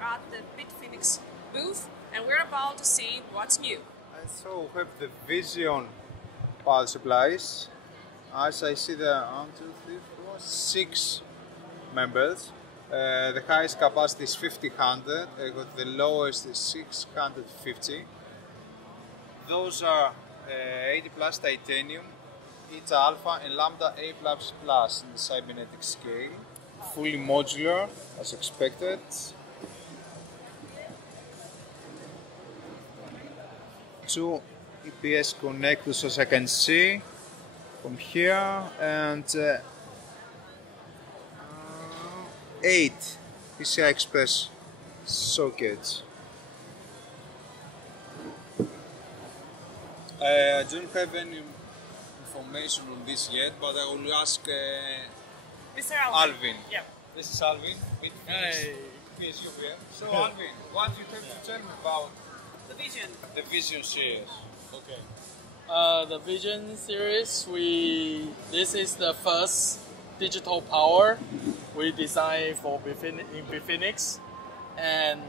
at the Bitfenix booth and we're about to see what's new. And so we have the Vision power supplies. As I see there are 1, 2, 3, 4, 6 members. The highest capacity is 5000, the lowest is 650. Those are 80 plus titanium, ETA-A and LAMBDA-A++ in the Cybenetics scale. Fully modular as expected. Two EPS connectors as I can see from here, and 8 PCI Express sockets. I don't have any information on this yet, but I will ask Mr. Alvin. Yeah. This is Alvin with PSU here. So Alvin, what do you have to tell me about the Vision series? Okay. The Vision series, this is the first digital power we designed for Bitfenix, and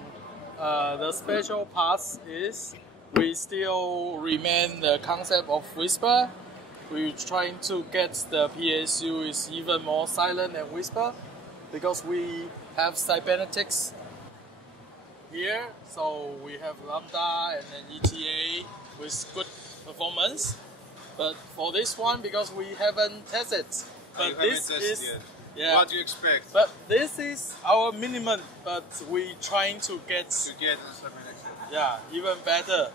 the special part is we still remain the concept of whisper. We're trying to get the PSU is even more silent and whisper because we have Cybenetics here, so we have LAMBDA and then ETA with good performance. But for this one, because we haven't tested, but this is yeah. What do you expect? But this is our minimum, but we're trying to get the Cybenetics. Yeah, even better.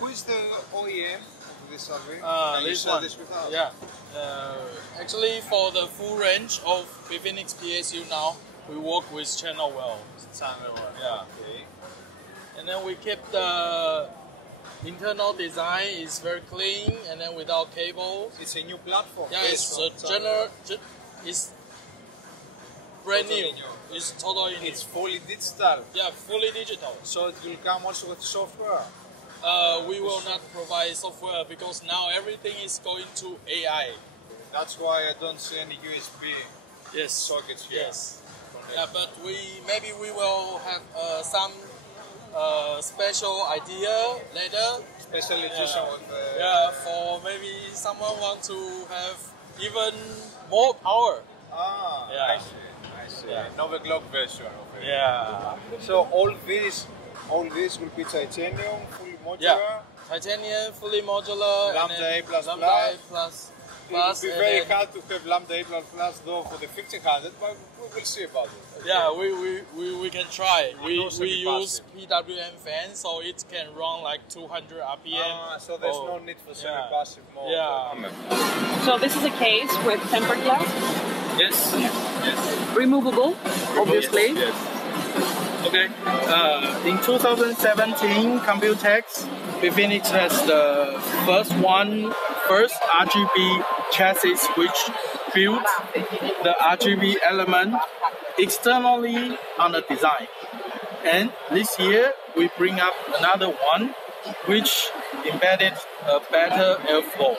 Who is the OEM of this survey? This one. This with us? Yeah. Actually, for the full range of Bitfenix PSU now, we work with channel well. Yeah. Okay. And then we keep the internal design is very clean, and then without cables. It's a new platform. Yeah, it's it's brand new. It's totally new. It's fully digital. Yeah, fully digital. So it will come also with software. We will not provide software because now everything is going to AI. That's why I don't see any USB sockets here. Yes. Yeah, but maybe we will have some special idea later. Special edition with for maybe someone want to have even more power. I see. Yeah. Overclock version of it. Yeah. So all this will be titanium, fully modular. Yeah. Titanium, fully modular. LAMBDA-A++. It will be very hard to have LAMBDA-A++ though for the 1500, but we will see about it. Okay. Yeah, we can try. We use PWM fan, so it can run like 200 RPM. So there's no need for semi-passive mode. Yeah. So this is a case with tempered glass? Yes. Yes. Removable, obviously. Yes. Okay. In 2017, Computex, Bitfenix has the first RGB chassis which built the RGB element externally on the design. And this year we bring up another one which embedded a better airflow.